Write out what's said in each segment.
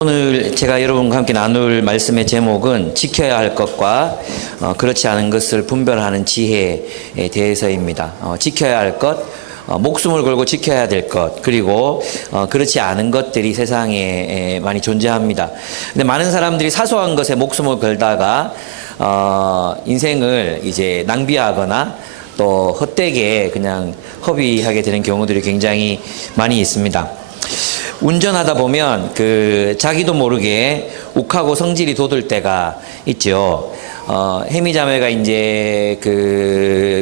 오늘 제가 여러분과 함께 나눌 말씀의 제목은 지켜야 할 것과 그렇지 않은 것을 분별하는 지혜에 대해서입니다. 지켜야 할 것, 목숨을 걸고 지켜야 될 것, 그리고 그렇지 않은 것들이 세상에 많이 존재합니다. 근데 많은 사람들이 사소한 것에 목숨을 걸다가 인생을 이제 낭비하거나 또 헛되게 그냥 허비하게 되는 경우들이 굉장히 많이 있습니다. 운전하다 보면 자기도 모르게 욱하고 성질이 돋을 때가 있죠. 혜미 자매가 이제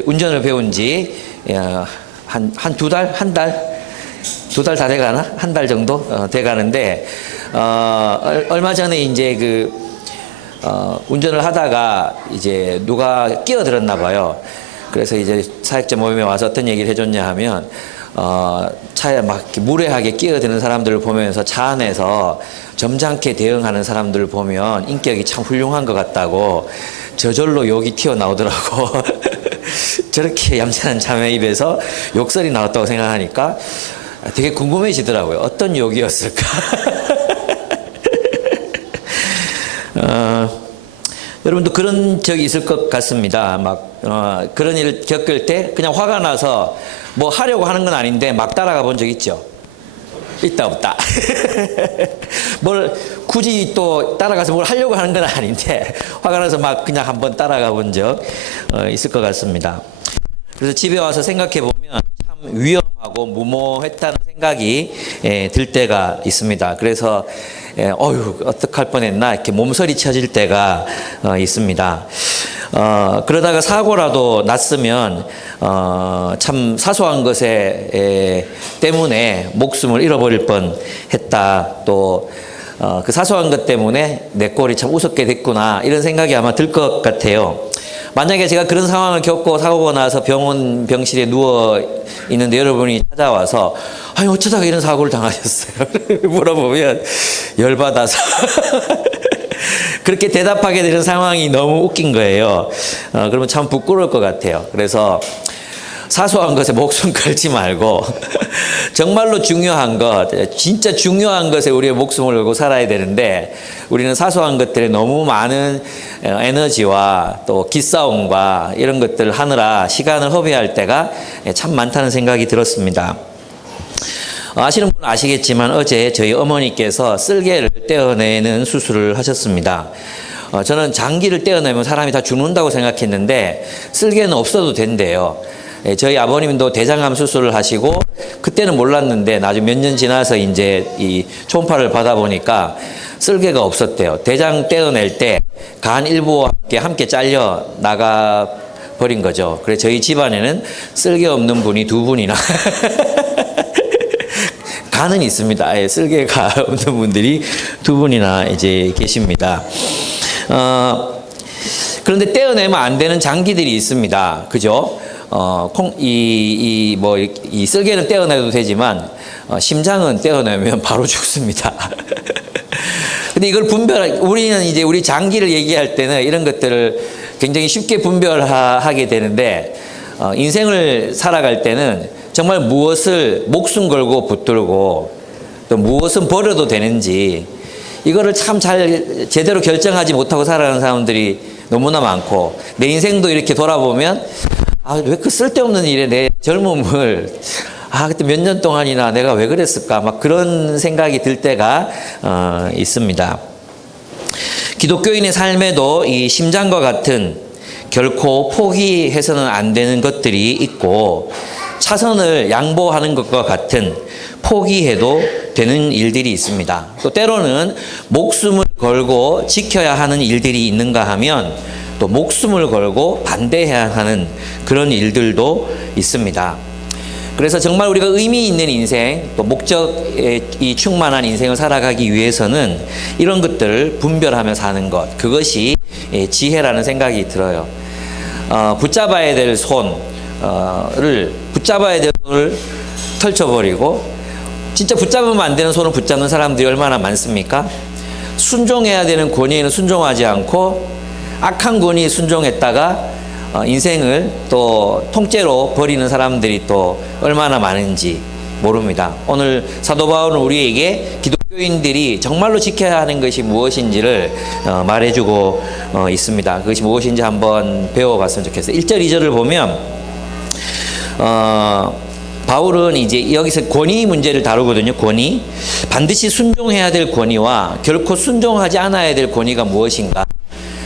운전을 배운 지 한 두 달? 한 달? 두 달 다 돼가나? 한 달 정도 돼가는데, 얼마 전에 이제 운전을 하다가 이제 누가 끼어들었나 봐요. 그래서 이제 사역자 모임에 와서 어떤 얘기를 해줬냐 하면, 차에 막 무례하게 끼어드는 사람들을 보면서 차 안에서 점잖게 대응하는 사람들을 보면 인격이 참 훌륭한 것 같다고 저절로 욕이 튀어나오더라고. 저렇게 얌전한 자매 입에서 욕설이 나왔다고 생각하니까 되게 궁금해지더라고요. 어떤 욕이었을까? 여러분도 그런 적이 있을 것 같습니다. 그런 일을 겪을 때 그냥 화가 나서 뭐 하려고 하는 건 아닌데 막 따라가 본 적 있죠? 있다 없다. 뭘 굳이 또 따라가서 뭘 하려고 하는 건 아닌데 화가 나서 막 그냥 한번 따라가 본 적 있을 것 같습니다. 그래서 집에 와서 생각해 보면 참 위험하고 무모했다는 생각이 들 때가 있습니다. 그래서 어떡할 뻔했나 이렇게 몸서리 쳐질 때가 있습니다. 그러다가 사고라도 났으면 참 사소한 것에 때문에 목숨을 잃어버릴 뻔했다. 또 그 사소한 것 때문에 내 꼴이 참 우습게 됐구나 이런 생각이 아마 들 것 같아요. 만약에 제가 그런 상황을 겪고 사고가 나서 병실에 누워 있는데 여러분이 찾아와서 아니 어쩌다가 이런 사고를 당하셨어요? 물어보면 열받아서 그렇게 대답하게 되는 상황이 너무 웃긴 거예요. 그러면 참 부끄러울 것 같아요. 그래서 사소한 것에 목숨 걸지 말고 정말로 중요한 것, 진짜 중요한 것에 우리의 목숨을 걸고 살아야 되는데 우리는 사소한 것들에 너무 많은 에너지와 또 기싸움과 이런 것들을 하느라 시간을 허비할 때가 참 많다는 생각이 들었습니다. 아시는 분은 아시겠지만 어제 저희 어머니께서 쓸개를 떼어내는 수술을 하셨습니다. 저는 장기를 떼어내면 사람이 다 죽는다고 생각했는데 쓸개는 없어도 된대요. 저희 아버님도 대장암 수술을 하시고 그때는 몰랐는데 나중에 몇 년 지나서 이제 이 초음파를 받아보니까 쓸개가 없었대요. 대장 떼어낼 때 간 일부와 함께 잘려 나가 버린 거죠. 그래서 저희 집안에는 쓸개 없는 분이 두 분이나 간은 있습니다. 쓸개가 없는 분들이 두 분이나 이제 계십니다. 그런데 떼어내면 안 되는 장기들이 있습니다. 그죠? 이 쓸개는 떼어내도 되지만, 심장은 떼어내면 바로 죽습니다. 근데 이걸 우리는 이제 우리 장기를 얘기할 때는 이런 것들을 굉장히 쉽게 분별하게 되는데, 인생을 살아갈 때는 정말 무엇을 목숨 걸고 붙들고 또 무엇은 버려도 되는지 이거를 참 제대로 결정하지 못하고 살아가는 사람들이 너무나 많고 내 인생도 이렇게 돌아보면 왜 그 쓸데없는 일에 내 젊음을 그때 몇 년 동안이나 내가 왜 그랬을까 막 그런 생각이 들 때가 있습니다. 기독교인의 삶에도 이 심장과 같은 결코 포기해서는 안 되는 것들이 있고 차선을 양보하는 것과 같은 포기해도 되는 일들이 있습니다. 또 때로는 목숨을 걸고 지켜야 하는 일들이 있는가 하면 또 목숨을 걸고 반대해야 하는 그런 일들도 있습니다. 그래서 정말 우리가 의미 있는 인생, 또 목적이 충만한 인생을 살아가기 위해서는 이런 것들을 분별하며 사는 것, 그것이 지혜라는 생각이 들어요. 붙잡아야 될 손을 펼쳐버리고 진짜 붙잡으면 안 되는 손을 붙잡는 사람들이 얼마나 많습니까? 순종해야 되는 권위에는 순종하지 않고 악한 권위에 순종했다가 인생을 또 통째로 버리는 사람들이 또 얼마나 많은지 모릅니다. 오늘 사도 바울은 우리에게 기독교 교인들이 정말로 지켜야 하는 것이 무엇인지를 말해주고 있습니다. 그것이 무엇인지 한번 배워봤으면 좋겠어요. 1절, 2절을 보면 바울은 이제 여기서 권위 문제를 다루거든요. 권위. 반드시 순종해야 될 권위와 결코 순종하지 않아야 될 권위가 무엇인가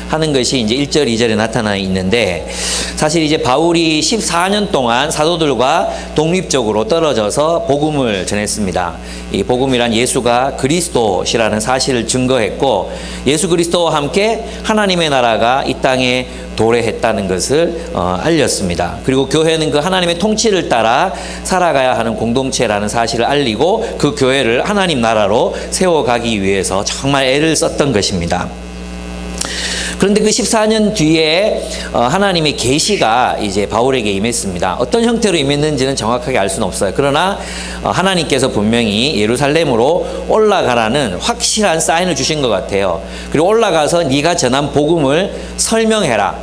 하는 것이 이제 1절, 2절에 나타나 있는데, 사실 이제 바울이 14년 동안 사도들과 독립적으로 떨어져서 복음을 전했습니다. 이 복음이란 예수가 그리스도시라는 사실을 증거했고, 예수 그리스도와 함께 하나님의 나라가 이 땅에 도래했다는 것을 알렸습니다. 그리고 교회는 그 하나님의 통치를 따라 살아가야 하는 공동체라는 사실을 알리고, 그 교회를 하나님 나라로 세워가기 위해서 정말 애를 썼던 것입니다. 그런데 그 14년 뒤에 하나님의 계시가 이제 바울에게 임했습니다. 어떤 형태로 임했는지는 정확하게 알 수는 없어요. 그러나 하나님께서 분명히 예루살렘으로 올라가라는 확실한 사인을 주신 것 같아요. 그리고 올라가서 네가 전한 복음을 설명해라.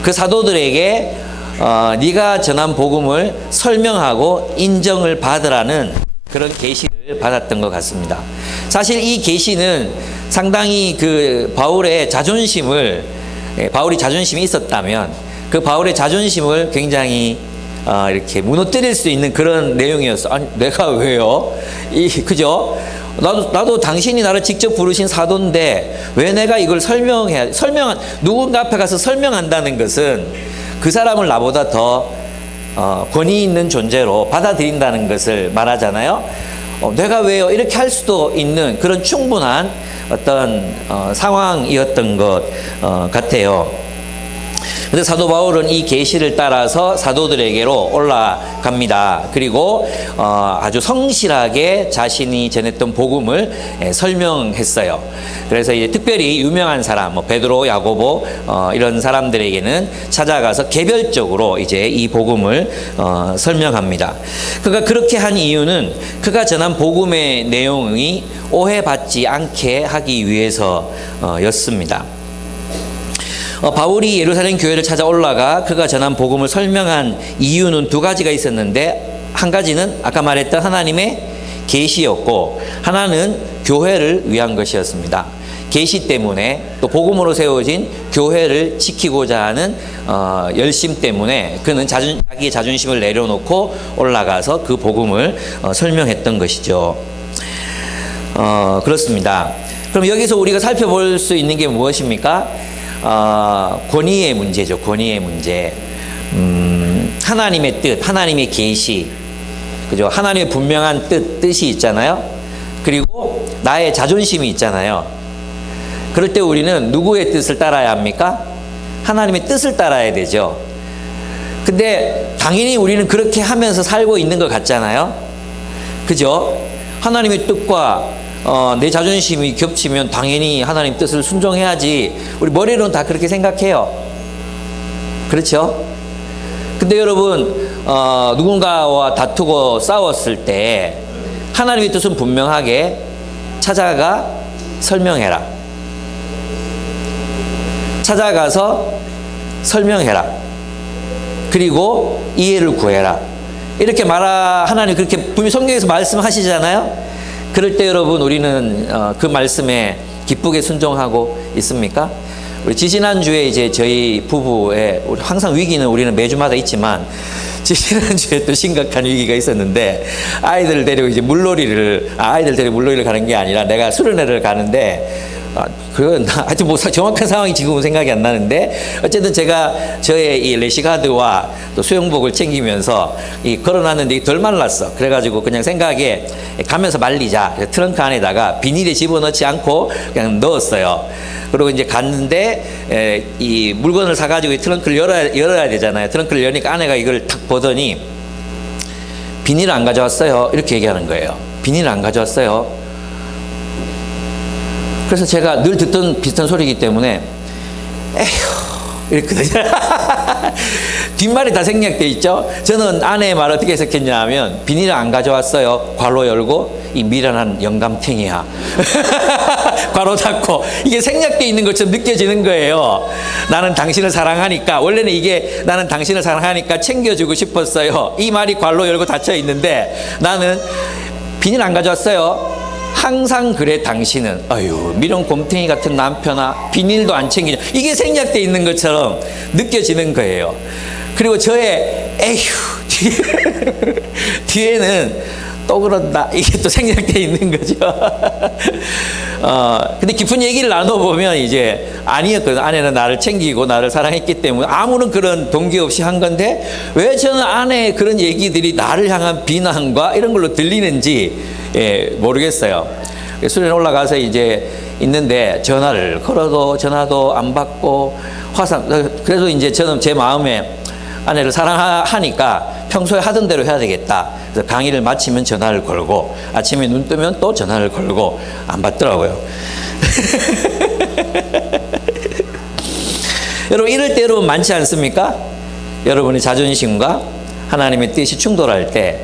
그 사도들에게 네가 전한 복음을 설명하고 인정을 받으라는 그런 계시를 받았던 것 같습니다. 사실 이 계시는 상당히 그 바울이 자존심이 있었다면 그 바울의 자존심을 굉장히 이렇게 무너뜨릴 수 있는 그런 내용이었어. 아니, 내가 왜요? 그죠? 나도 당신이 나를 직접 부르신 사도인데 왜 내가 이걸 누군가 앞에 가서 설명한다는 것은 그 사람을 나보다 더 권위 있는 존재로 받아들인다는 것을 말하잖아요. 내가 왜요? 이렇게 할 수도 있는 그런 충분한 어떤 상황이었던 것 같아요. 그런데 사도 바울은 이 계시를 따라서 사도들에게로 올라갑니다. 그리고 아주 성실하게 자신이 전했던 복음을 설명했어요. 그래서 이제 특별히 유명한 사람, 베드로, 야고보 이런 사람들에게는 찾아가서 개별적으로 이제 이 복음을 설명합니다. 그가 그렇게 한 이유는 그가 전한 복음의 내용이 오해받지 않게 하기 위해서였습니다. 바울이 예루살렘 교회를 찾아 올라가 그가 전한 복음을 설명한 이유는 두 가지가 있었는데, 한 가지는 아까 말했던 하나님의 계시였고, 하나는 교회를 위한 것이었습니다. 계시 때문에, 또 복음으로 세워진 교회를 지키고자 하는 열심 때문에 그는 자기의 자존심을 내려놓고 올라가서 그 복음을 설명했던 것이죠. 그렇습니다. 그럼 여기서 우리가 살펴볼 수 있는 게 무엇입니까? 권위의 문제죠. 권위의 문제. 하나님의 뜻, 하나님의 계시, 그죠? 하나님의 분명한 뜻이 있잖아요. 그리고 나의 자존심이 있잖아요. 그럴 때 우리는 누구의 뜻을 따라야 합니까? 하나님의 뜻을 따라야 되죠. 근데 당연히 우리는 그렇게 하면서 살고 있는 것 같잖아요. 그죠? 하나님의 뜻과 내 자존심이 겹치면 당연히 하나님 뜻을 순종해야지. 우리 머리로는 다 그렇게 생각해요. 그렇죠? 근데 여러분, 누군가와 다투고 싸웠을 때 하나님의 뜻은 분명하게 찾아가 설명해라. 찾아가서 설명해라. 그리고 이해를 구해라. 이렇게 하나님 그렇게 분명히 성경에서 말씀하시잖아요. 그럴 때 여러분, 우리는 그 말씀에 기쁘게 순종하고 있습니까? 우리 지지난주에 이제 저희 부부의 항상 위기는 우리는 매주마다 있지만, 지지난주에 또 심각한 위기가 있었는데, 아이들 데리고 물놀이를 가는 게 아니라 내가 수련회를 가는데, 하여튼 정확한 상황이 지금은 생각이 안 나는데, 어쨌든 제가 저의 이 레시가드와 또 수영복을 챙기면서 걸어놨는데 덜 말랐어. 그래가지고 그냥 생각에 가면서 말리자. 트렁크 안에다가 비닐에 집어넣지 않고 그냥 넣었어요. 그리고 이제 갔는데 이 물건을 사가지고 이 트렁크를 열어야 되잖아요. 트렁크를 여니까 아내가 이걸 탁 보더니 비닐을 안 가져왔어요. 이렇게 얘기하는 거예요. 비닐을 안 가져왔어요. 그래서 제가 늘 듣던 비슷한 소리이기 때문에 에휴 이랬거든요. 뒷말이 다 생략돼 있죠. 저는 아내의 말을 어떻게 해석했냐 하면, 비닐을 안 가져왔어요. 괄호 열고, 이 미련한 영감탱이야. 괄호 닫고. 이게 생략돼 있는 것처럼 느껴지는 거예요. 나는 당신을 사랑하니까, 원래는 이게 나는 당신을 사랑하니까 챙겨주고 싶었어요. 이 말이 괄호 열고 닫혀 있는데, 나는 비닐 안 가져왔어요. 항상 그래 당신은 아유 미련 곰탱이 같은 남편아 비닐도 안 챙기냐 이게 생략돼 있는 것처럼 느껴지는 거예요. 그리고 저의 에휴 뒤에는 또 그런다 이게 또 생략돼 있는 거죠. 근데 깊은 얘기를 나눠보면 이제 아니었거든. 아내는 나를 챙기고 나를 사랑했기 때문에 아무런 그런 동기 없이 한 건데 왜 저는 아내의 그런 얘기들이 나를 향한 비난과 이런 걸로 들리는지 모르겠어요. 수련회 올라가서 이제 있는데 전화를 걸어도 전화도 안 받고 화상. 그래서 이제 저는 제 마음에 아내를 사랑하니까 평소에 하던 대로 해야 되겠다. 그래서 강의를 마치면 전화를 걸고 아침에 눈 뜨면 또 전화를 걸고 안 받더라고요. 여러분 이럴 때 여러분 많지 않습니까? 여러분의 자존심과 하나님의 뜻이 충돌할 때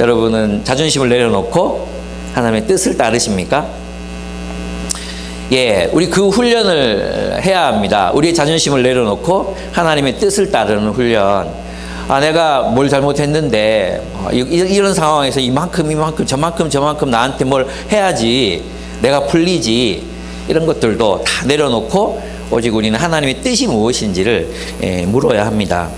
여러분은 자존심을 내려놓고 하나님의 뜻을 따르십니까? 예, 우리 그 훈련을 해야 합니다. 우리의 자존심을 내려놓고 하나님의 뜻을 따르는 훈련. 내가 뭘 잘못했는데 이런 상황에서 이만큼 저만큼 나한테 뭘 해야지 내가 풀리지 이런 것들도 다 내려놓고 오직 우리는 하나님의 뜻이 무엇인지를 물어야 합니다.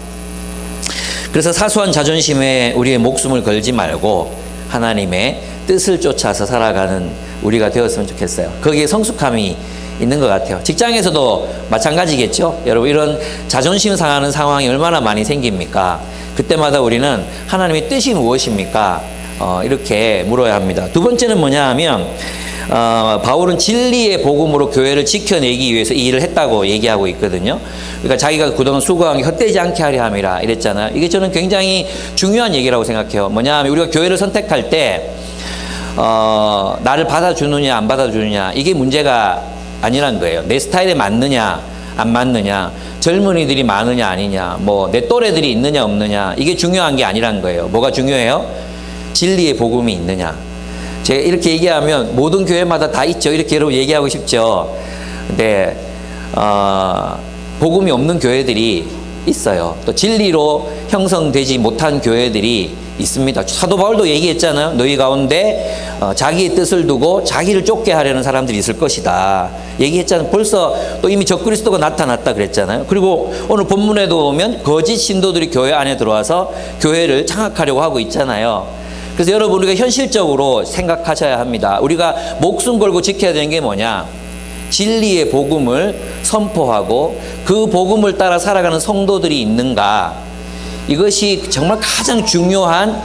그래서 사소한 자존심에 우리의 목숨을 걸지 말고 하나님의 뜻을 쫓아서 살아가는 우리가 되었으면 좋겠어요. 거기에 성숙함이 있는 것 같아요. 직장에서도 마찬가지겠죠. 여러분 이런 자존심 상하는 상황이 얼마나 많이 생깁니까? 그때마다 우리는 하나님의 뜻이 무엇입니까? 이렇게 물어야 합니다. 두 번째는 뭐냐 하면 바울은 진리의 복음으로 교회를 지켜내기 위해서 이 일을 했다고 얘기하고 있거든요. 그러니까 자기가 그동안 수고한 게 헛되지 않게 하려 함이라 이랬잖아요. 이게 저는 굉장히 중요한 얘기라고 생각해요. 뭐냐 하면 우리가 교회를 선택할 때 나를 받아주느냐 안 받아주느냐 이게 문제가 아니란 거예요. 내 스타일에 맞느냐 안 맞느냐, 젊은이들이 많으냐 아니냐, 뭐 내 또래들이 있느냐 없느냐 이게 중요한 게 아니란 거예요. 뭐가 중요해요? 진리의 복음이 있느냐. 제가 이렇게 얘기하면 모든 교회마다 다 있죠. 이렇게 여러분 얘기하고 싶죠. 근데 복음이 없는 교회들이 있어요. 또 진리로 형성되지 못한 교회들이 있습니다. 사도 바울도 얘기했잖아요. 너희 가운데 자기의 뜻을 두고 자기를 쫓게 하려는 사람들이 있을 것이다. 얘기했잖아요. 벌써 또 이미 적그리스도가 나타났다 그랬잖아요. 그리고 오늘 본문에도 보면 거짓 신도들이 교회 안에 들어와서 교회를 장악하려고 하고 있잖아요. 그래서 여러분 우리가 현실적으로 생각하셔야 합니다. 우리가 목숨 걸고 지켜야 되는 게 뭐냐? 진리의 복음을 선포하고 그 복음을 따라 살아가는 성도들이 있는가? 이것이 정말 가장 중요한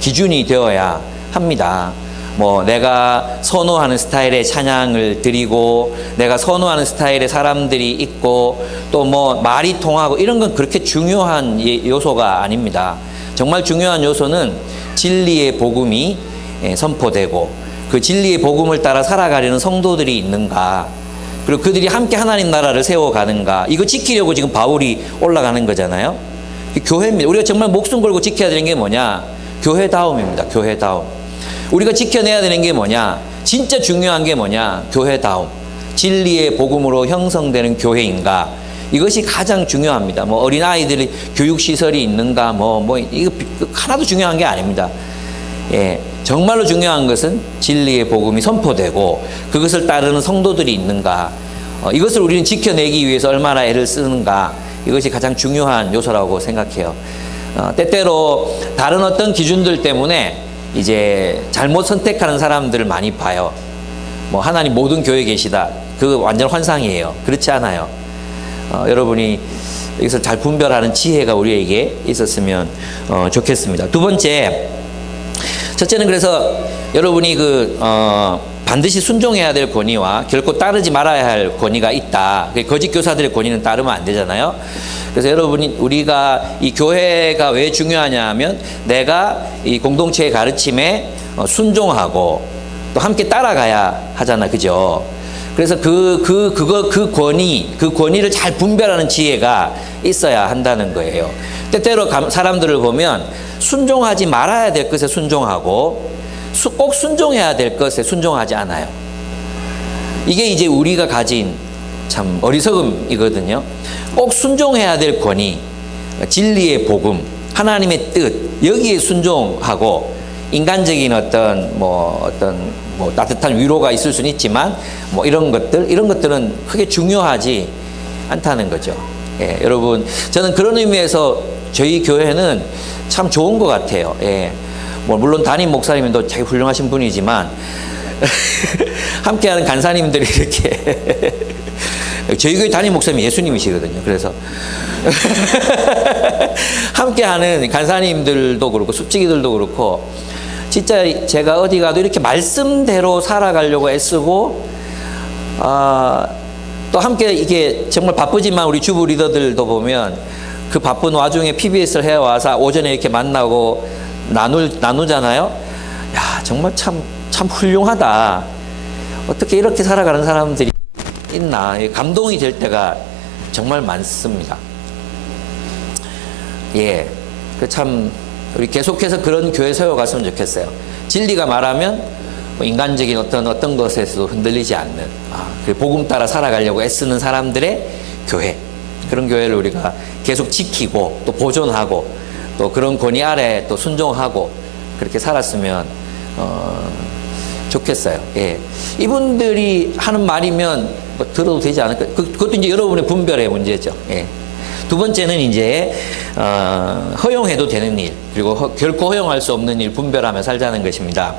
기준이 되어야 합니다. 뭐 내가 선호하는 스타일의 찬양을 드리고 내가 선호하는 스타일의 사람들이 있고 또 뭐 말이 통하고 이런 건 그렇게 중요한 요소가 아닙니다. 정말 중요한 요소는 진리의 복음이 선포되고 그 진리의 복음을 따라 살아가려는 성도들이 있는가, 그리고 그들이 함께 하나님 나라를 세워가는가, 이거 지키려고 지금 바울이 올라가는 거잖아요. 교회입니다. 우리가 정말 목숨 걸고 지켜야 되는 게 뭐냐? 교회다움입니다. 교회다움. 우리가 지켜내야 되는 게 뭐냐? 진짜 중요한 게 뭐냐? 교회다움. 진리의 복음으로 형성되는 교회인가? 이것이 가장 중요합니다. 뭐 어린아이들이 교육시설이 있는가? 이거 하나도 중요한 게 아닙니다. 예. 정말로 중요한 것은 진리의 복음이 선포되고 그것을 따르는 성도들이 있는가? 이것을 우리는 지켜내기 위해서 얼마나 애를 쓰는가? 이것이 가장 중요한 요소라고 생각해요. 때때로 다른 어떤 기준들 때문에 이제 잘못 선택하는 사람들을 많이 봐요. 뭐 하나님 모든 교회에 계시다. 그거 완전 환상이에요. 그렇지 않아요. 여러분이 이것을 잘 분별하는 지혜가 우리에게 있었으면 좋겠습니다. 두 번째, 첫째는 그래서 여러분이 반드시 순종해야 될 권위와 결코 따르지 말아야 할 권위가 있다. 거짓 교사들의 권위는 따르면 안 되잖아요. 그래서 우리가 이 교회가 왜 중요하냐 하면 내가 이 공동체의 가르침에 순종하고 또 함께 따라가야 하잖아. 그죠? 그래서 그 권위를 잘 분별하는 지혜가 있어야 한다는 거예요. 때때로 사람들을 보면 순종하지 말아야 될 것에 순종하고 꼭 순종해야 될 것에 순종하지 않아요. 이게 이제 우리가 가진 참 어리석음이거든요. 꼭 순종해야 될 권위, 진리의 복음, 하나님의 뜻, 여기에 순종하고 인간적인 어떤 따뜻한 위로가 있을 수는 있지만 이런 것들은 크게 중요하지 않다는 거죠. 예, 여러분, 저는 그런 의미에서 저희 교회는 참 좋은 것 같아요. 예, 물론 담임 목사님도 되게 훌륭하신 분이지만 함께하는 간사님들이 이렇게 저희 교회 담임 목사님이 예수님이시거든요. 그래서 함께하는 간사님들도 그렇고 숙직이들도 그렇고 진짜 제가 어디 가도 이렇게 말씀대로 살아가려고 애쓰고 또 함께 이게 정말 바쁘지만 우리 주부 리더들도 보면 그 바쁜 와중에 PBS를 해와서 오전에 이렇게 만나고 나누잖아요. 야, 정말 참 훌륭하다. 어떻게 이렇게 살아가는 사람들이 있나. 감동이 될 때가 정말 많습니다. 예. 우리 계속해서 그런 교회 세워갔으면 좋겠어요. 진리가 말하면 인간적인 어떤 것에서도 흔들리지 않는, 그 복음 따라 살아가려고 애쓰는 사람들의 교회. 그런 교회를 우리가 계속 지키고 또 보존하고 또 그런 권위 아래 또 순종하고 그렇게 살았으면 좋겠어요. 예. 이분들이 하는 말이면 들어도 되지 않을까? 그것도 이제 여러분의 분별의 문제죠. 예. 두 번째는 이제 허용해도 되는 일, 그리고 결코 허용할 수 없는 일 분별하며 살자는 것입니다.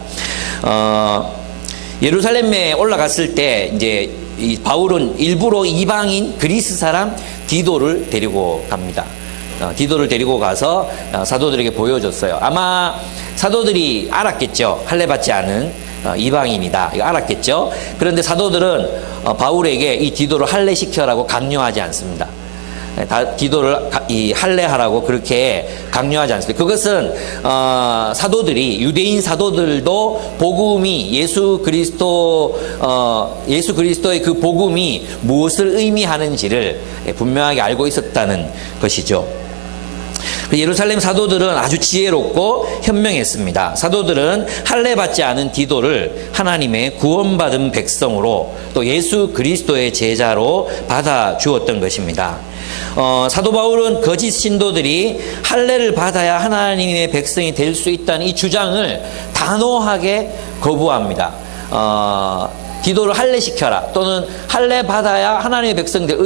예루살렘에 올라갔을 때 이제 이 바울은 일부러 이방인 그리스 사람 디도를 데리고 갑니다. 디도를 데리고 가서 사도들에게 보여줬어요. 아마 사도들이 알았겠죠. 할례 받지 않은 이방인이다. 이거 알았겠죠. 그런데 사도들은 바울에게 이 디도를 할례시켜라고 강요하지 않습니다. 디도를 할례하라고 그렇게 강요하지 않습니다. 그것은 사도들이, 유대인 사도들도 복음이 예수 그리스도의 그 복음이 무엇을 의미하는지를 분명하게 알고 있었다는 것이죠. 예루살렘 사도들은 아주 지혜롭고 현명했습니다. 사도들은 할례 받지 않은 디도를 하나님의 구원받은 백성으로 또 예수 그리스도의 제자로 받아 주었던 것입니다. 사도 바울은 거짓 신도들이 할례를 받아야 하나님의 백성이 될 수 있다는 이 주장을 단호하게 거부합니다. 디도를 할례시켜라, 또는 할례 받아야 하나님의 백성들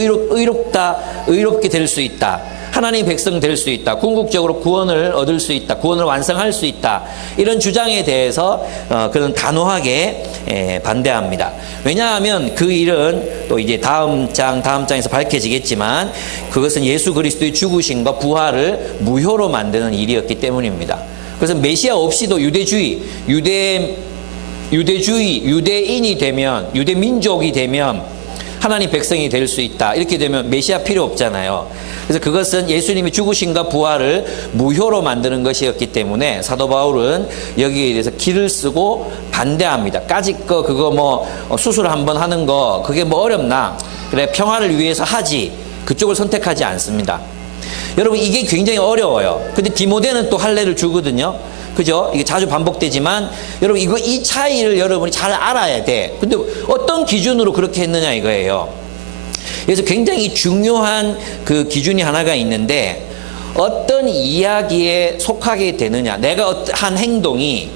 의롭게 될 수 있다, 하나님의 백성 될 수 있다, 궁극적으로 구원을 얻을 수 있다, 구원을 완성할 수 있다, 이런 주장에 대해서 그는 단호하게 반대합니다. 왜냐하면 그 일은 또 이제 다음 장에서 밝혀지겠지만 그것은 예수 그리스도의 죽으심과 부활을 무효로 만드는 일이었기 때문입니다. 그래서 메시아 없이도 유대인이 되면, 유대민족이 되면 하나님 백성이 될 수 있다. 이렇게 되면 메시아 필요 없잖아요. 그래서 그것은 예수님이 죽으심과 부활을 무효로 만드는 것이었기 때문에 사도 바울은 여기에 대해서 기를 쓰고 반대합니다. 까짓 거 그거 수술 한번 하는 거 그게 어렵나? 그래, 평화를 위해서 하지. 그쪽을 선택하지 않습니다. 여러분, 이게 굉장히 어려워요. 근데 디모데는 또 할례를 주거든요. 그죠? 이게 자주 반복되지만 여러분, 이 차이를 여러분이 잘 알아야 돼. 근데 어떤 기준으로 그렇게 했느냐 이거예요. 그래서 굉장히 중요한 그 기준이 하나가 있는데, 어떤 이야기에 속하게 되느냐, 내가 한 행동이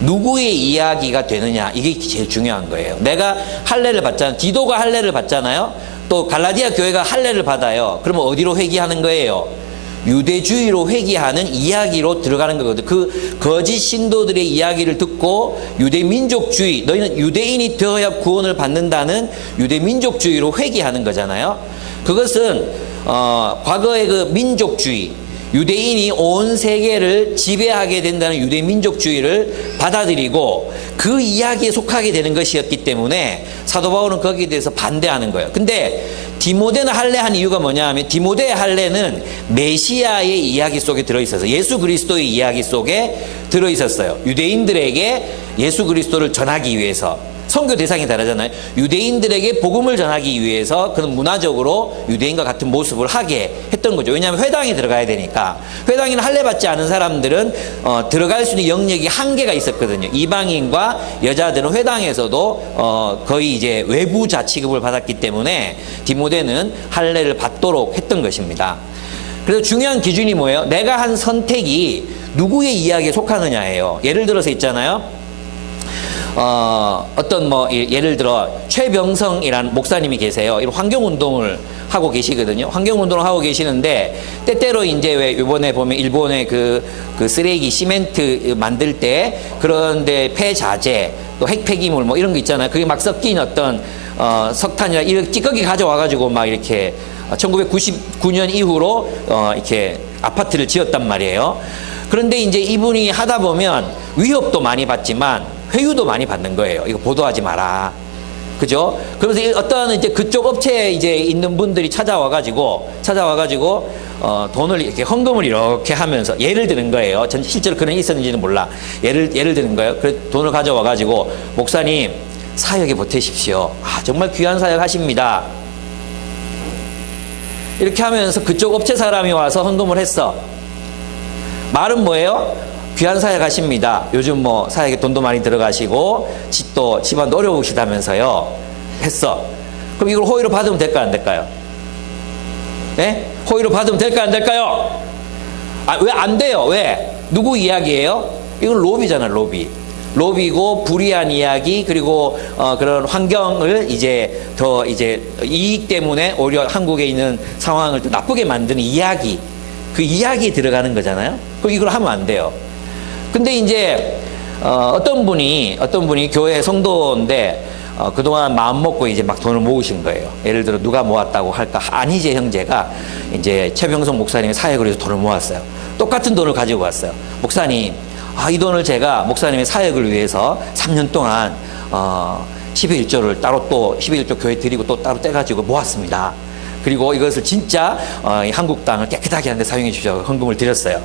누구의 이야기가 되느냐, 이게 제일 중요한 거예요. 내가 할례를 받잖아요. 디도가 할례를 받잖아요. 또 갈라디아 교회가 할례를 받아요. 그러면 어디로 회귀하는 거예요? 유대주의로 회귀하는 이야기로 들어가는 거거든요. 그 거짓 신도들의 이야기를 듣고 유대민족주의, 너희는 유대인이 되어야 구원을 받는다는 유대민족주의로 회귀하는 거잖아요. 그것은 과거의 그 민족주의, 유대인이 온 세계를 지배하게 된다는 유대민족주의를 받아들이고 그 이야기에 속하게 되는 것이었기 때문에 사도 바울은 거기에 대해서 반대하는 거예요. 근데 디모데는 할례한 이유가 뭐냐 하면, 디모데의 할례는 메시아의 이야기 속에 들어있어서, 예수 그리스도의 이야기 속에 들어있었어요. 유대인들에게 예수 그리스도를 전하기 위해서. 선교 대상이 다르잖아요. 유대인들에게 복음을 전하기 위해서 그는 문화적으로 유대인과 같은 모습을 하게 했던 거죠. 왜냐하면 회당에 들어가야 되니까. 회당에는 할례 받지 않은 사람들은 들어갈 수 있는 영역이 한계가 있었거든요. 이방인과 여자들은 회당에서도 거의 이제 외부자 취급을 받았기 때문에 디모데는 할례를 받도록 했던 것입니다. 그래서 중요한 기준이 뭐예요? 내가 한 선택이 누구의 이야기에 속하느냐예요. 예를 들어서 있잖아요. 어떤 예를 들어 최병성이라는 목사님이 계세요. 이런 환경운동을 하고 계시거든요. 환경운동을 하고 계시는데 때때로 이제 왜 이번에 보면 일본의 그 쓰레기 시멘트 만들 때 그런데 폐자재 또 핵폐기물 뭐 이런 거 있잖아요. 그게 막 섞인 어떤 석탄이나 이렇게 찌꺼기 가져와가지고 막 이렇게 1999년 이후로 이렇게 아파트를 지었단 말이에요. 그런데 이제 이분이 하다 보면 위협도 많이 받지만 회유도 많이 받는 거예요. 이거 보도하지 마라. 그죠? 그러면서 어떤 이제 그쪽 업체에 이제 있는 분들이 찾아와가지고 돈을 이렇게 헌금을 이렇게 하면서 예를 드는 거예요. 전 실제로 그런 일이 있었는지는 몰라. 예를 드는 거예요. 그래서 돈을 가져와가지고 목사님 사역에 보태십시오. 정말 귀한 사역 하십니다. 이렇게 하면서 그쪽 업체 사람이 와서 헌금을 했어. 말은 뭐예요? 귀한 사역 하십니다. 요즘 뭐 사역에 돈도 많이 들어가시고 또 집안도 어려우시다면서요. 했어. 그럼 이걸 호의로 받으면 될까요? 안 될까요? 네? 호의로 받으면 될까요? 안 될까요? 왜 안 돼요? 왜? 누구 이야기예요? 이건 로비잖아, 로비. 로비고 불이한 이야기 그리고 그런 환경을 이제 더 이제 이익 때문에 오히려 한국에 있는 상황을 또 나쁘게 만드는 이야기. 그 이야기에 들어가는 거잖아요. 그럼 이걸 하면 안 돼요. 근데 이제 어떤 분이 교회 성도인데 그동안 마음 먹고 이제 막 돈을 모으신 거예요. 예를 들어 누가 모았다고 할까? 안희재 형제가 이제 최병성 목사님의 사역을 위해서 돈을 모았어요. 똑같은 돈을 가지고 왔어요. 목사님, 이 돈을 제가 목사님의 사역을 위해서 3년 동안 12일조를 따로 또 12일조 교회 드리고 또 따로 떼가지고 모았습니다. 그리고 이것을 진짜 한국 땅을 깨끗하게 하는데 사용해 주셔서 헌금을 드렸어요.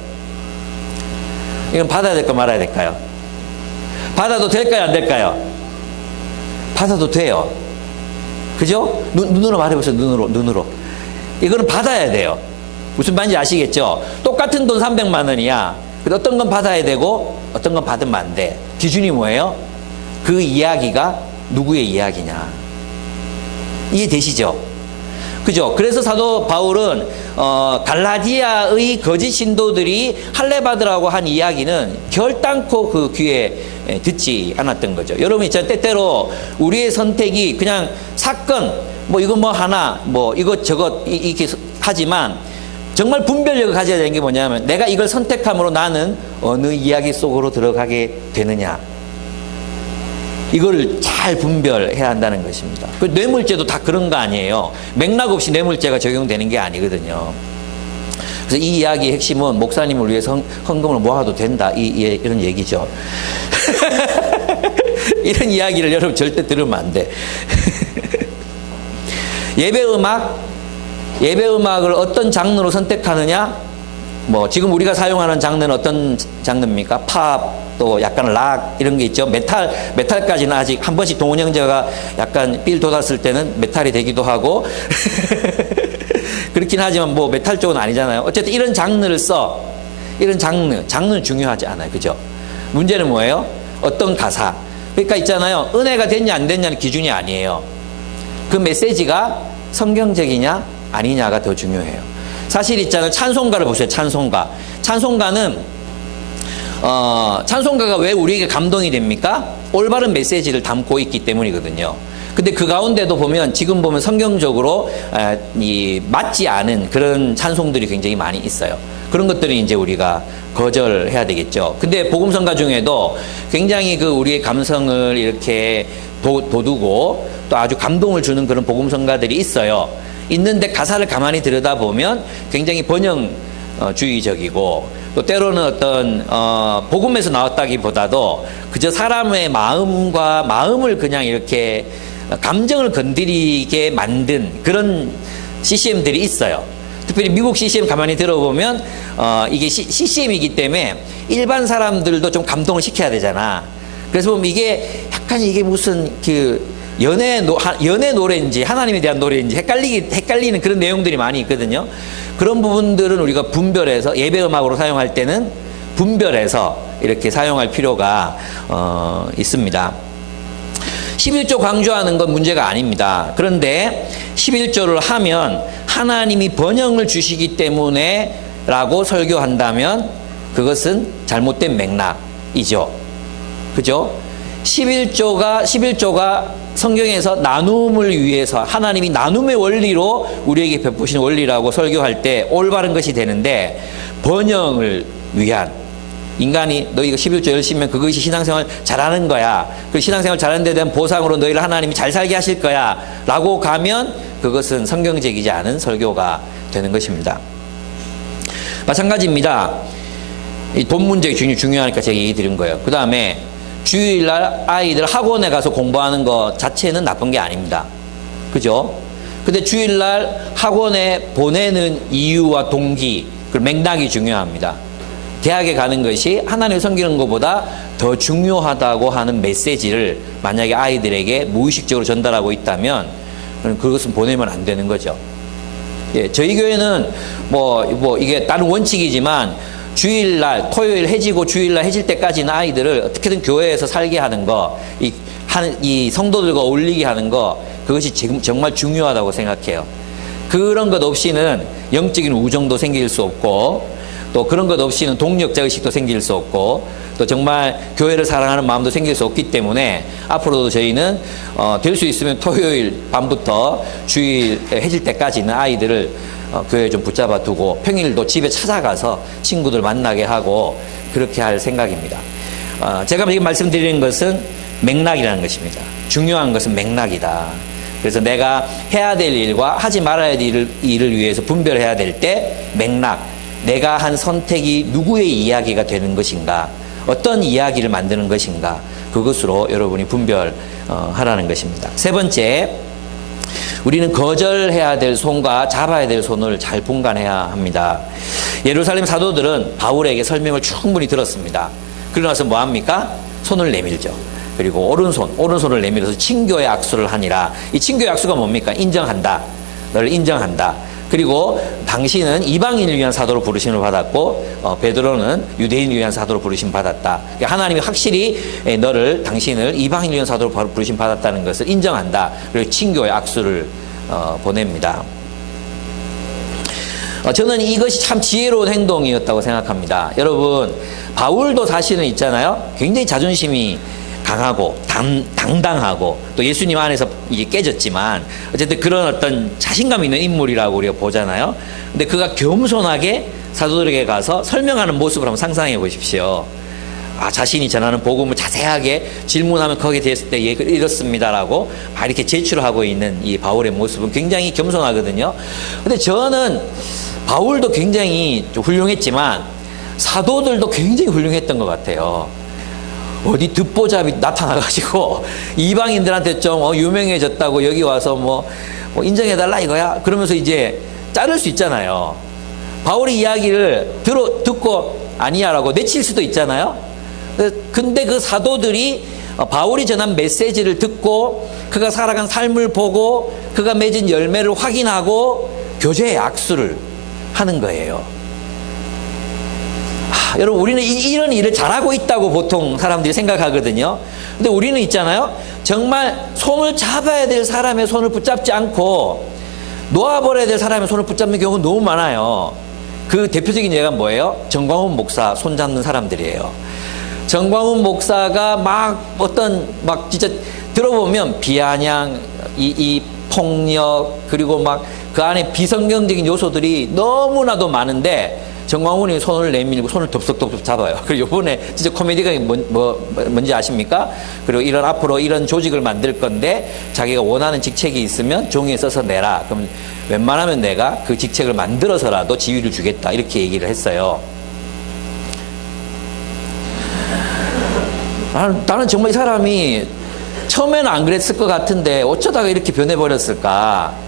이건 받아야 될까 말아야 될까요? 받아도 될까요? 안 될까요? 받아도 돼요. 그죠? 눈으로 말해보세요. 눈으로. 이거는 받아야 돼요. 무슨 말인지 아시겠죠? 똑같은 돈 300만 원이야. 근데 어떤 건 받아야 되고 어떤 건 받으면 안 돼. 기준이 뭐예요? 그 이야기가 누구의 이야기냐. 이해되시죠? 그죠? 그래서 사도 바울은 갈라디아의 거짓 신도들이 할례 받으라고 한 이야기는 결단코 그 귀에 듣지 않았던 거죠. 여러분 있잖아요. 때때로 우리의 선택이 그냥 사건 뭐 이거 뭐 하나 뭐 이것저것 이렇게 하지만 정말 분별력을 가져야 되는 게 뭐냐면 내가 이걸 선택함으로 나는 어느 이야기 속으로 들어가게 되느냐. 이걸 잘 분별해야 한다는 것입니다. 그 뇌물죄도 다 그런 거 아니에요. 맥락 없이 뇌물죄가 적용되는 게 아니거든요. 그래서 이 이야기의 핵심은 목사님을 위해서 헌금을 모아도 된다. 이런 얘기죠. 이런 이야기를 여러분 절대 들으면 안 돼. 예배음악을 어떤 장르로 선택하느냐? 뭐 지금 우리가 사용하는 장르는 어떤 장르입니까? 팝, 또 약간 락 이런 게 있죠. 메탈까지는 아직 한 번씩 동훈 형제가 약간 삘 돋았을 때는 메탈이 되기도 하고 그렇긴 하지만 뭐 메탈 쪽은 아니잖아요. 어쨌든 이런 장르를 써. 이런 장르는 중요하지 않아요. 그죠? 문제는 뭐예요? 어떤 가사. 그러니까 있잖아요. 은혜가 됐냐 안 됐냐는 기준이 아니에요. 그 메시지가 성경적이냐 아니냐가 더 중요해요. 사실 있잖아요. 찬송가를 보세요. 찬송가는 찬송가가 왜 우리에게 감동이 됩니까? 올바른 메시지를 담고 있기 때문이거든요. 근데 그 가운데도 보면 지금 보면 성경적으로 맞지 않은 그런 찬송들이 굉장히 많이 있어요. 그런 것들은 이제 우리가 거절해야 되겠죠. 근데 복음성가 중에도 굉장히 그 우리의 감성을 이렇게 돋우고 또 아주 감동을 주는 그런 복음성가들이 있어요. 있는데 가사를 가만히 들여다보면 굉장히 번영주의적이고 또 때로는 어떤 복음에서 나왔다기보다도 그저 사람의 마음을 그냥 이렇게 감정을 건드리게 만든 그런 CCM들이 있어요. 특별히 미국 CCM 가만히 들어보면 이게 CCM이기 때문에 일반 사람들도 좀 감동을 시켜야 되잖아. 그래서 보면 이게 약간 이게 무슨 그 연애 노래인지 하나님에 대한 노래인지 헷갈리는 그런 내용들이 많이 있거든요. 그런 부분들은 우리가 분별해서 예배 음악으로 사용할 때는 분별해서 이렇게 사용할 필요가 있습니다. 11조 강조하는 건 문제가 아닙니다. 그런데 11조를 하면 하나님이 번영을 주시기 때문에 라고 설교한다면 그것은 잘못된 맥락이죠. 그죠? 11조가 성경에서 나눔을 위해서 하나님이 나눔의 원리로 우리에게 베푸신 원리라고 설교할 때 올바른 것이 되는데, 번영을 위한, 인간이 너희가 11조 열심히 하면 그것이 신앙생활 잘하는 거야, 그 신앙생활 잘하는 데 대한 보상으로 너희를 하나님이 잘 살게 하실 거야 라고 가면 그것은 성경적이지 않은 설교가 되는 것입니다. 마찬가지입니다. 이 돈 문제 중요하니까 제가 얘기 드린 거예요. 그 다음에 주일날 아이들 학원에 가서 공부하는 것 자체는 나쁜 게 아닙니다. 그죠? 근데 주일날 학원에 보내는 이유와 동기, 그 맥락이 중요합니다. 대학에 가는 것이 하나님을 섬기는 것보다 더 중요하다고 하는 메시지를 만약에 아이들에게 무의식적으로 전달하고 있다면 그것은 보내면 안 되는 거죠. 예, 저희 교회는 이게 다른 원칙이지만 주일날, 토요일 해지고 주일날 해질 때까지는 아이들을 어떻게든 교회에서 살게 하는 거, 이 성도들과 어울리게 하는 거, 그것이 정말 중요하다고 생각해요. 그런 것 없이는 영적인 우정도 생길 수 없고, 또 그런 것 없이는 동력자의식도 생길 수 없고, 또 정말 교회를 사랑하는 마음도 생길 수 없기 때문에 앞으로도 저희는 될 수 있으면 토요일 밤부터 주일 해질 때까지는 아이들을 교회에 좀 붙잡아 두고 평일도 집에 찾아가서 친구들 만나게 하고 그렇게 할 생각입니다. 제가 지금 말씀드리는 것은 맥락이라는 것입니다. 중요한 것은 맥락이다. 그래서 내가 해야 될 일과 하지 말아야 될 일을 위해서 분별해야 될 때 맥락, 내가 한 선택이 누구의 이야기가 되는 것인가, 어떤 이야기를 만드는 것인가, 그것으로 여러분이 분별하라는 것입니다. 세 번째, 우리는 거절해야 될 손과 잡아야 될 손을 잘 분간해야 합니다. 예루살렘 사도들은 바울에게 설명을 충분히 들었습니다. 그러고 나서 뭐 합니까? 손을 내밀죠. 그리고 오른손을 내밀어서 친교의 악수를 하니라. 이 친교의 악수가 뭡니까? 인정한다. 너를 인정한다. 그리고 당신은 이방인을 위한 사도로 부르심을 받았고, 베드로는 유대인을 위한 사도로 부르심 받았다. 그러니까 하나님이 확실히 당신을 이방인을 위한 사도로 부르심 받았다는 것을 인정한다. 그리고 친교의 악수를 보냅니다. 저는 이것이 참 지혜로운 행동이었다고 생각합니다. 여러분, 바울도 사실은 있잖아요. 굉장히 자존심이 강하고 당당하고 또 예수님 안에서 이게 깨졌지만 어쨌든 그런 어떤 자신감 있는 인물이라고 우리가 보잖아요. 근데 그가 겸손하게 사도들에게 가서 설명하는 모습을 한번 상상해 보십시오. 자신이 전하는 복음을 자세하게 질문하면 거기에 대했을 때 이렇습니다라고 이렇게 제출하고 있는 이 바울의 모습은 굉장히 겸손하거든요. 근데 저는 바울도 굉장히 훌륭했지만 사도들도 굉장히 훌륭했던 것 같아요. 어디 듣보잡이 나타나가지고 이방인들한테 좀 유명해졌다고 여기 와서 뭐 인정해달라 이거야? 그러면서 이제 자를 수 있잖아요. 바울의 이야기를 듣고 아니야라고 내칠 수도 있잖아요. 근데 그 사도들이 바울이 전한 메시지를 듣고 그가 살아간 삶을 보고 그가 맺은 열매를 확인하고 교제의 악수를 하는 거예요. 여러분, 우리는 이런 일을 잘하고 있다고 보통 사람들이 생각하거든요. 근데 우리는 있잖아요. 정말 손을 잡아야 될 사람의 손을 붙잡지 않고 놓아버려야 될 사람의 손을 붙잡는 경우가 너무 많아요. 그 대표적인 예가 뭐예요? 정광훈 목사 손 잡는 사람들이에요. 정광훈 목사가 진짜 들어보면 비아냥, 이 폭력, 그리고 그 안에 비성경적인 요소들이 너무나도 많은데 정광훈이 손을 내밀고 손을 덥석덥석 잡아요. 그리고 요번에 진짜 코미디가 뭔지 아십니까? 그리고 앞으로 이런 조직을 만들 건데 자기가 원하는 직책이 있으면 종이에 써서 내라. 그럼 웬만하면 내가 그 직책을 만들어서라도 지위를 주겠다. 이렇게 얘기를 했어요. 나는 정말 이 사람이 처음에는 안 그랬을 것 같은데 어쩌다가 이렇게 변해버렸을까?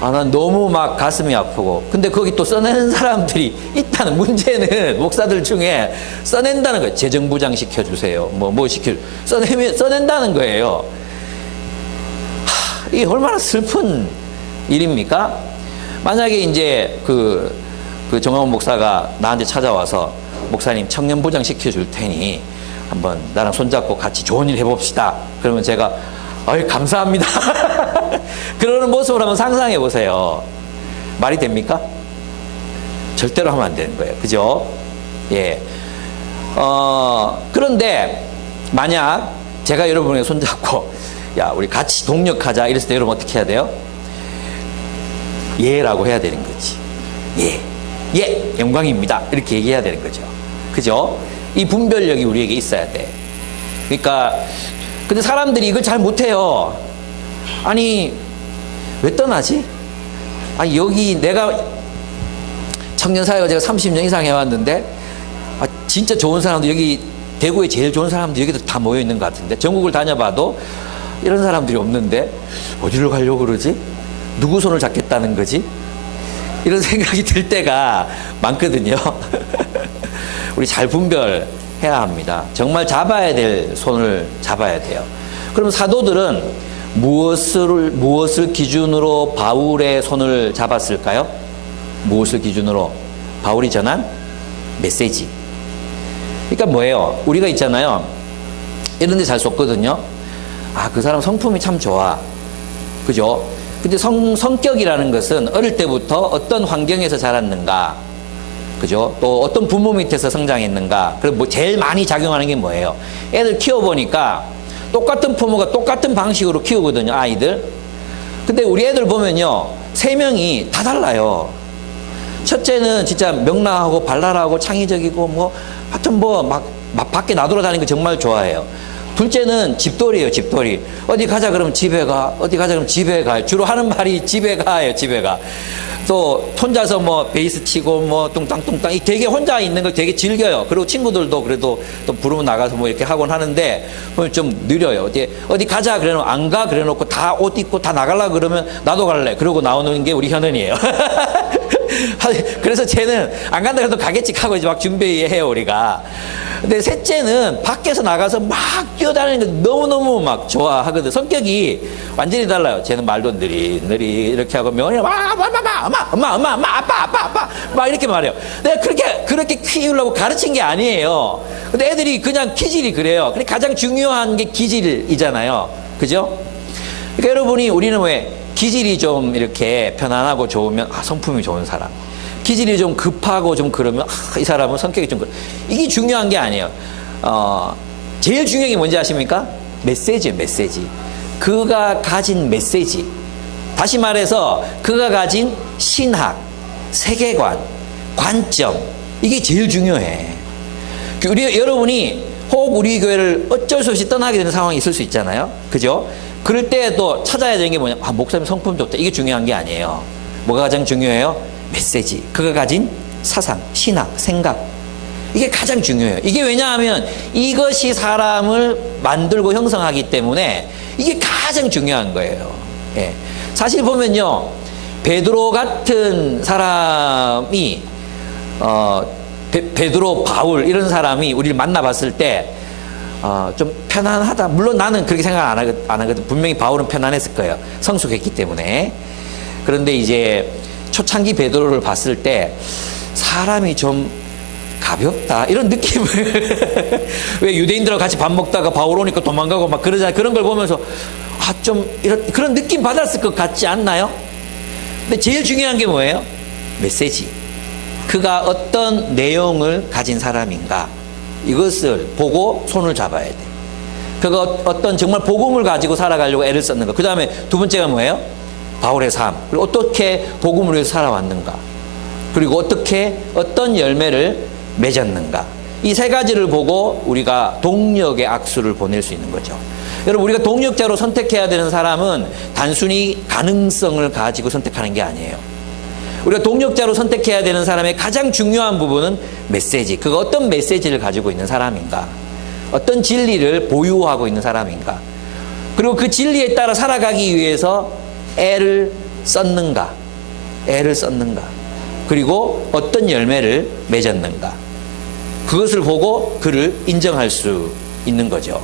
난 너무 가슴이 아프고. 근데 거기 또 써내는 사람들이 있다는 문제는 목사들 중에 써낸다는 거예요. 재정부장 시켜주세요. 써낸다는 거예요. 이게 얼마나 슬픈 일입니까? 만약에 이제 그 정광훈 목사가 나한테 찾아와서 목사님 청년부장 시켜줄 테니 한번 나랑 손잡고 같이 좋은 일 해봅시다. 그러면 제가 감사합니다. 그러는 모습을 한번 상상해 보세요. 말이 됩니까? 절대로 하면 안 되는 거예요. 그죠? 예. 그런데 만약 제가 여러분의 손잡고 야, 우리 같이 동력하자 이랬을 때 여러분 어떻게 해야 돼요? 예라고 해야 되는 거지. 예. 예, 영광입니다. 이렇게 얘기해야 되는 거죠. 그죠? 이 분별력이 우리에게 있어야 돼. 그러니까 근데 사람들이 이걸 잘 못해요. 아니 왜 떠나지? 아니 여기 내가 청년사회가 제가 30년 이상 해왔는데 진짜 좋은 사람들 여기 대구에 제일 좋은 사람들 여기도 다 모여 있는 것 같은데 전국을 다녀봐도 이런 사람들이 없는데 어디로 가려고 그러지? 누구 손을 잡겠다는 거지? 이런 생각이 들 때가 많거든요. 우리 잘 분별해야 합니다. 정말 잡아야 될 손을 잡아야 돼요. 그럼 사도들은 무엇을 기준으로 바울의 손을 잡았을까요? 무엇을 기준으로? 바울이 전한 메시지. 그러니까 뭐예요? 우리가 있잖아요. 이런 데 잘 속거든요. 아, 그 사람 성품이 참 좋아. 그죠? 근데 성격이라는 것은 어릴 때부터 어떤 환경에서 자랐는가, 그죠? 또 어떤 부모 밑에서 성장했는가. 그리고 뭐 제일 많이 작용하는 게 뭐예요? 애들 키워보니까 똑같은 부모가 똑같은 방식으로 키우거든요, 아이들. 근데 우리 애들 보면요, 3명이 다 달라요. 첫째는 진짜 명랑하고 발랄하고 창의적이고 뭐 하여튼 뭐 막 밖에 나돌아다니는 거 정말 좋아해요. 둘째는 집돌이에요, 집돌이. 어디 가자 그러면 집에 가. 어디 가자 그러면 집에 가. 주로 하는 말이 집에 가예요, 집에 가. 또 혼자서 뭐 베이스 치고 뭐 뚱땅뚱땅 되게 혼자 있는 걸 되게 즐겨요. 그리고 친구들도 그래도 또 부르면 나가서 뭐 이렇게 하곤 하는데 좀 느려요. 어디 가자 그래놓고 안 가 그래놓고 다 옷 입고 다 나가려 그러면 나도 갈래. 그러고 나오는 게 우리 현은이에요. 그래서 쟤는 안 간다 그래도 가겠지 하고 이제 막 준비해요, 우리가. 근데 셋째는 밖에서 나가서 막 뛰어다니는 거 너무너무 막 좋아하거든. 성격이 완전히 달라요. 쟤는 말도 느리 이렇게 하고 명언이 엄마 아빠 막 이렇게 말해요. 내가 그렇게 키우려고 가르친 게 아니에요. 근데 애들이 그냥 기질이 그래요. 근데 가장 중요한 게 기질이잖아요. 그죠? 그러니까 여러분이 우리는 왜 기질이 좀 이렇게 편안하고 좋으면 성품이 좋은 사람, 기질이 좀 급하고 좀 그러면 이 사람은 성격이 좀 이게 중요한 게 아니에요. 제일 중요한 게 뭔지 아십니까? 메시지예요, 메시지. 그가 가진 메시지. 다시 말해서 그가 가진 신학, 세계관, 관점, 이게 제일 중요해. 여러분이 혹 우리 교회를 어쩔 수 없이 떠나게 되는 상황이 있을 수 있잖아요. 그죠? 그럴 때 또 찾아야 되는 게 뭐냐? 목사님 성품 좋다. 이게 중요한 게 아니에요. 뭐가 가장 중요해요? 메시지. 그가 가진 사상, 신학, 생각. 이게 가장 중요해요. 이게 왜냐하면 이것이 사람을 만들고 형성하기 때문에 이게 가장 중요한 거예요. 예. 사실 보면요, 베드로 같은 사람이 베드로, 바울 이런 사람이 우리를 만나봤을 때 좀 편안하다. 물론 나는 그렇게 생각 안 하거든. 분명히 바울은 편안했을 거예요. 성숙했기 때문에. 그런데 이제 초창기 베드로를 봤을 때 사람이 좀 가볍다 이런 느낌을 왜 유대인들하고 같이 밥 먹다가 바울 오니까 도망가고 막 그러잖아요. 그런 걸 보면서 좀 그런 느낌 받았을 것 같지 않나요? 근데 제일 중요한 게 뭐예요? 메시지. 그가 어떤 내용을 가진 사람인가, 이것을 보고 손을 잡아야 돼. 그가 어떤 정말 복음을 가지고 살아가려고 애를 썼는 거. 그 다음에 두 번째가 뭐예요? 바울의 삶. 그리고 어떻게 복음을 위해서 살아왔는가. 그리고 어떤 열매를 맺었는가. 이 세 가지를 보고 우리가 동력의 악수를 보낼 수 있는 거죠. 여러분, 우리가 동력자로 선택해야 되는 사람은 단순히 가능성을 가지고 선택하는 게 아니에요. 우리가 동력자로 선택해야 되는 사람의 가장 중요한 부분은 메시지. 그가 어떤 메시지를 가지고 있는 사람인가, 어떤 진리를 보유하고 있는 사람인가, 그리고 그 진리에 따라 살아가기 위해서 애를 썼는가, 그리고 어떤 열매를 맺었는가. 그것을 보고 그를 인정할 수 있는 거죠.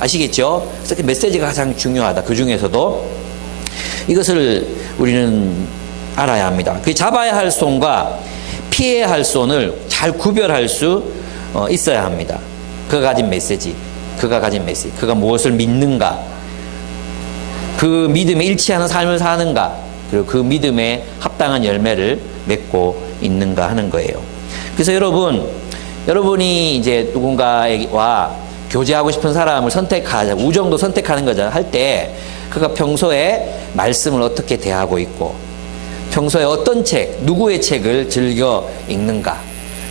아시겠죠? 그래서 그 메시지가 가장 중요하다. 그 중에서도 이것을 우리는 알아야 합니다. 그 잡아야 할 손과 피해야 할 손을 잘 구별할 수 있어야 합니다. 그가 가진 메시지, 그가 무엇을 믿는가, 그 믿음에 일치하는 삶을 사는가, 그리고 그 믿음에 합당한 열매를 맺고 있는가 하는 거예요. 그래서 여러분, 여러분이 이제 누군가와 교제하고 싶은 사람을 선택하자, 우정도 선택하는 거잖아요. 할 때 그가 평소에 말씀을 어떻게 대하고 있고, 평소에 어떤 책, 누구의 책을 즐겨 읽는가,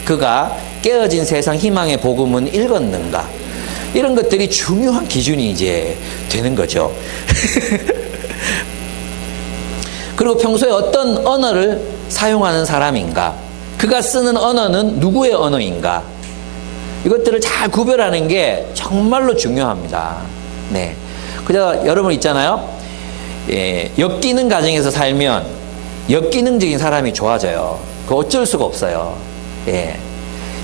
그가 깨어진 세상 희망의 복음은 읽었는가, 이런 것들이 중요한 기준이 이제 되는 거죠. 그리고 평소에 어떤 언어를 사용하는 사람인가, 그가 쓰는 언어는 누구의 언어인가, 이것들을 잘 구별하는 게 정말로 중요합니다. 네. 그저 여러분 있잖아요. 예, 역기능 가정에서 살면 역기능적인 사람이 좋아져요. 그거 어쩔 수가 없어요. 예.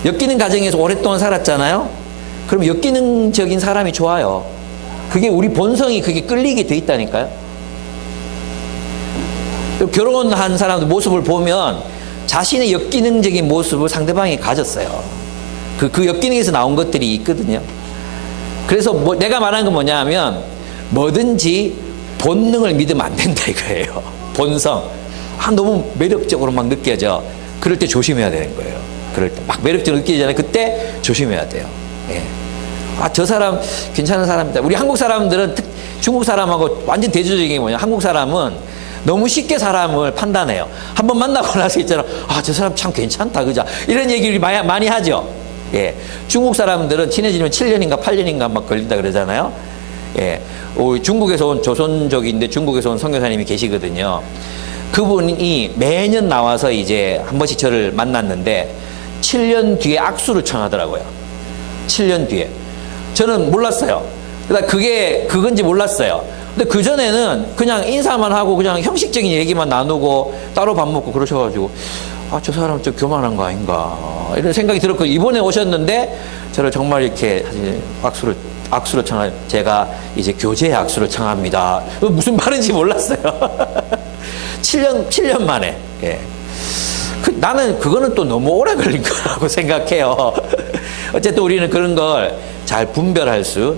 역기능 가정에서 오랫동안 살았잖아요. 그럼 역기능적인 사람이 좋아요. 그게 우리 본성이 그게 끌리게 돼 있다니까요. 결혼한 사람들 모습을 보면 자신의 역기능적인 모습을 상대방이 가졌어요. 그 역기능에서 나온 것들이 있거든요. 그래서 내가 말하는 건 뭐냐 하면, 뭐든지 본능을 믿으면 안 된다 이거예요. 본성. 너무 매력적으로 막 느껴져. 그럴 때 조심해야 되는 거예요. 그럴 때 막 매력적으로 느끼잖아요. 그때 조심해야 돼요. 예. 저 사람 괜찮은 사람이다. 우리 한국 사람들은 중국 사람하고 완전 대조적인 게 뭐냐, 한국 사람은 너무 쉽게 사람을 판단해요. 한번 만나고 나서 있잖아, 저 사람 참 괜찮다, 그죠? 이런 얘기를 많이 하죠. 예. 중국 사람들은 친해지면 7년인가 8년인가 막 걸린다 그러잖아요. 예. 중국에서 온 조선족인데 중국에서 온 선교사님이 계시거든요. 그분이 매년 나와서 이제 한 번씩 저를 만났는데 7년 뒤에 악수를 청하더라고요. 7년 뒤에. 저는 몰랐어요. 그러니까 그게 그건지 몰랐어요. 근데 그전에는 그냥 인사만 하고 그냥 형식적인 얘기만 나누고 따로 밥 먹고 그러셔가지고, 저 사람 좀 교만한 거 아닌가, 이런 생각이 들었거든요. 이번에 오셨는데 저를 정말 이렇게 악수를 청하, 제가 이제 교제의 악수를 청합니다. 무슨 말인지 몰랐어요. 7년 만에. 예. 나는 그거는 또 너무 오래 걸린 거라고 생각해요. 어쨌든 우리는 그런 걸 잘 분별할 수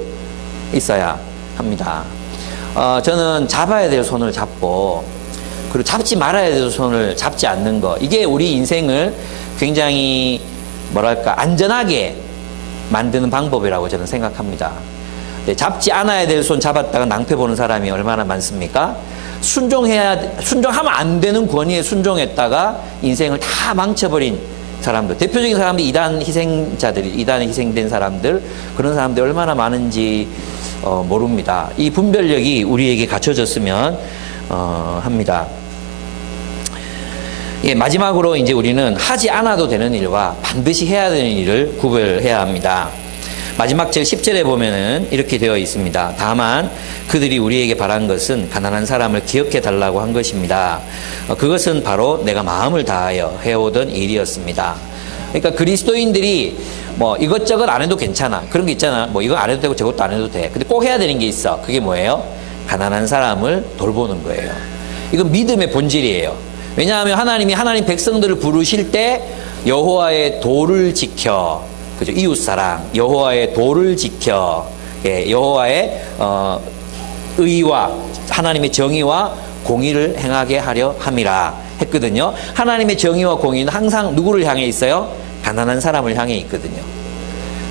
있어야 합니다. 저는 잡아야 될 손을 잡고, 그리고 잡지 말아야 될 손을 잡지 않는 거, 이게 우리 인생을 굉장히 뭐랄까 안전하게 만드는 방법이라고 저는 생각합니다. 잡지 않아야 될 손 잡았다가 낭패 보는 사람이 얼마나 많습니까? 순종하면 안 되는 권위에 순종했다가 인생을 다 망쳐버린 사람들, 대표적인 사람들이 이단 희생자들이, 이단에 희생된 사람들, 그런 사람들이 얼마나 많은지 모릅니다. 이 분별력이 우리에게 갖춰졌으면 합니다. 예, 마지막으로 이제 우리는 하지 않아도 되는 일과 반드시 해야 되는 일을 구별해야 합니다. 마지막 절 10절에 보면은 이렇게 되어 있습니다. 다만 그들이 우리에게 바란 것은 가난한 사람을 기억해 달라고 한 것입니다. 그것은 바로 내가 마음을 다하여 해오던 일이었습니다. 그러니까 그리스도인들이 뭐 이것저것 안 해도 괜찮아, 그런 게 있잖아. 뭐 이거 안 해도 되고 저것도 안 해도 돼. 근데 꼭 해야 되는 게 있어. 그게 뭐예요? 가난한 사람을 돌보는 거예요. 이건 믿음의 본질이에요. 왜냐하면 하나님 백성들을 부르실 때 여호와의 도를 지켜, 그죠? 이웃사랑, 여호와의 도를 지켜, 예, 여호와의 의와 하나님의 정의와 공의를 행하게 하려 함이라 했거든요. 하나님의 정의와 공의는 항상 누구를 향해 있어요? 가난한 사람을 향해 있거든요.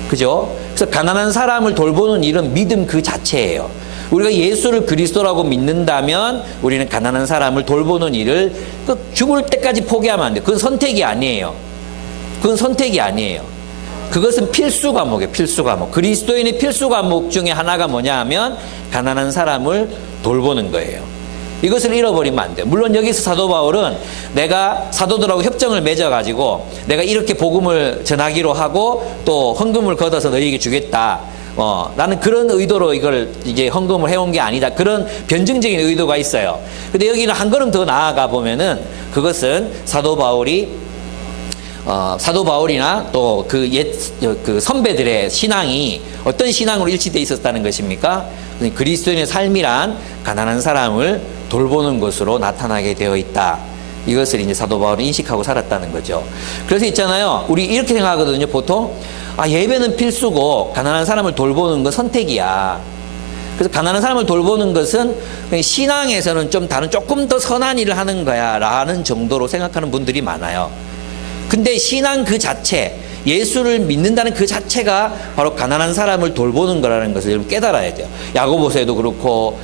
그죠? 그래서 가난한 사람을 돌보는 일은 믿음 그 자체예요. 우리가 예수를 그리스도라고 믿는다면 우리는 가난한 사람을 돌보는 일을 죽을 때까지 포기하면 안 돼요. 그건 선택이 아니에요. 그건 선택이 아니에요. 그것은 필수 과목이에요. 필수 과목. 그리스도인의 필수 과목 중에 하나가 뭐냐 하면 가난한 사람을 돌보는 거예요. 이것을 잃어버리면 안 돼요. 물론 여기서 사도 바울은 내가 사도들하고 협정을 맺어가지고 내가 이렇게 복음을 전하기로 하고 또 헌금을 걷어서 너희에게 주겠다. 나는 그런 의도로 이걸 이제 헌금을 해온 게 아니다. 그런 변증적인 의도가 있어요. 근데 여기는 한 걸음 더 나아가 보면은 그것은 사도 바울이나 또 그 선배들의 신앙이 어떤 신앙으로 일치되어 있었다는 것입니까? 그리스도인의 삶이란 가난한 사람을 돌보는 것으로 나타나게 되어 있다. 이것을 이제 사도 바울은 인식하고 살았다는 거죠. 그래서 있잖아요. 우리 이렇게 생각하거든요. 보통 예배는 필수고 가난한 사람을 돌보는 건 선택이야. 그래서 가난한 사람을 돌보는 것은 신앙에서는 좀 다른 조금 더 선한 일을 하는 거야 라는 정도로 생각하는 분들이 많아요. 근데 신앙 그 자체, 예수를 믿는다는 그 자체가 바로 가난한 사람을 돌보는 거라는 것을 여러분 깨달아야 돼요. 야고보서에도 그렇고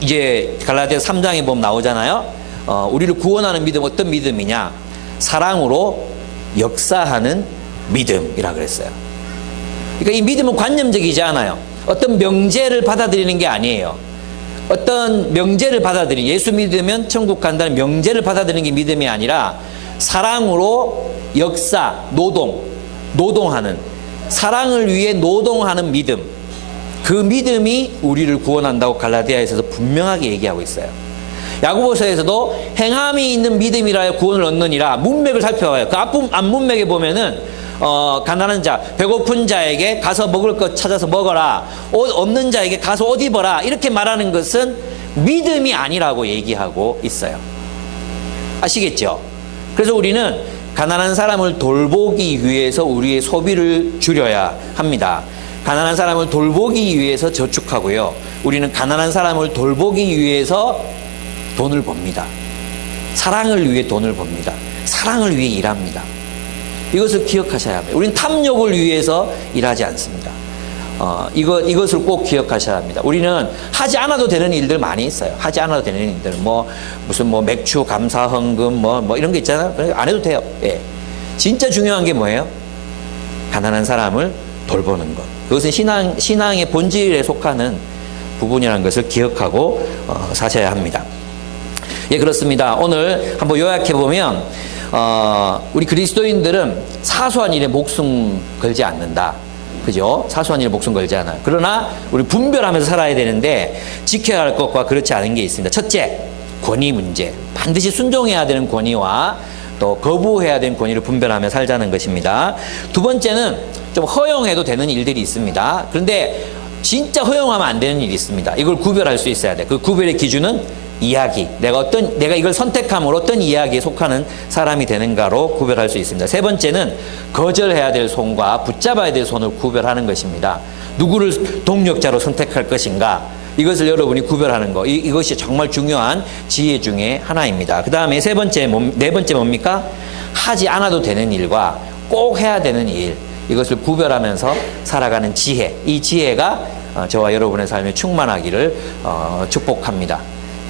이제 갈라디아 3장에 보면 나오잖아요. 우리를 구원하는 믿음 어떤 믿음이냐? 사랑으로 역사하는 믿음이라 그랬어요. 그러니까 이 믿음은 관념적이지 않아요. 어떤 명제를 받아들이는 게 아니에요. 어떤 명제를 받아들이는, 예수 믿으면 천국 간다는 명제를 받아들이는 게 믿음이 아니라 사랑으로 역사, 노동하는, 사랑을 위해 노동하는 믿음, 그 믿음이 우리를 구원한다고 갈라디아에서 분명하게 얘기하고 있어요. 야고보서에서도 행함이 있는 믿음이라 구원을 얻느니라 문맥을 살펴봐요. 그 앞문맥에 보면은 가난한 자, 배고픈 자에게 가서 먹을 것 찾아서 먹어라, 옷 없는 자에게 가서 옷 입어라, 이렇게 말하는 것은 믿음이 아니라고 얘기하고 있어요. 아시겠죠? 그래서 우리는 가난한 사람을 돌보기 위해서 우리의 소비를 줄여야 합니다. 가난한 사람을 돌보기 위해서 저축하고요. 우리는 가난한 사람을 돌보기 위해서 돈을 법니다. 사랑을 위해 돈을 법니다. 사랑을 위해 일합니다. 이것을 기억하셔야 합니다. 우리는 탐욕을 위해서 일하지 않습니다. 이것을 꼭 기억하셔야 합니다. 우리는 하지 않아도 되는 일들 많이 있어요. 하지 않아도 되는 일들, 무슨 맥주 감사 헌금 이런 게 있잖아요. 안 해도 돼요. 예. 진짜 중요한 게 뭐예요? 가난한 사람을 돌보는 것. 그것은 신앙의 본질에 속하는 부분이라는 것을 기억하고 사셔야 합니다. 예, 그렇습니다. 오늘 한번 요약해 보면 우리 그리스도인들은 사소한 일에 목숨 걸지 않는다. 그죠? 사소한 일에 목숨 걸지 않아요. 그러나 우리 분별하면서 살아야 되는데 지켜야 할 것과 그렇지 않은 게 있습니다. 첫째, 권위 문제. 반드시 순종해야 되는 권위와 또 거부해야 되는 권위를 분별하며 살자는 것입니다. 두 번째는 좀 허용해도 되는 일들이 있습니다. 그런데 진짜 허용하면 안 되는 일이 있습니다. 이걸 구별할 수 있어야 돼. 그 구별의 기준은 이야기. 내가 이걸 선택함으로 어떤 이야기에 속하는 사람이 되는가로 구별할 수 있습니다. 세 번째는 거절해야 될 손과 붙잡아야 될 손을 구별하는 것입니다. 누구를 동력자로 선택할 것인가? 이것을 여러분이 구별하는 거. 이것이 정말 중요한 지혜 중에 하나입니다. 그 다음에 네 번째 뭡니까? 하지 않아도 되는 일과 꼭 해야 되는 일. 이것을 구별하면서 살아가는 지혜. 이 지혜가 저와 여러분의 삶에 충만하기를 축복합니다.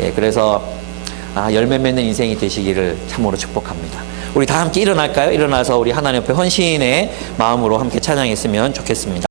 예, 그래서 열매 맺는 인생이 되시기를 참으로 축복합니다. 우리 다 함께 일어날까요? 일어나서 우리 하나님 앞에 헌신의 마음으로 함께 찬양했으면 좋겠습니다.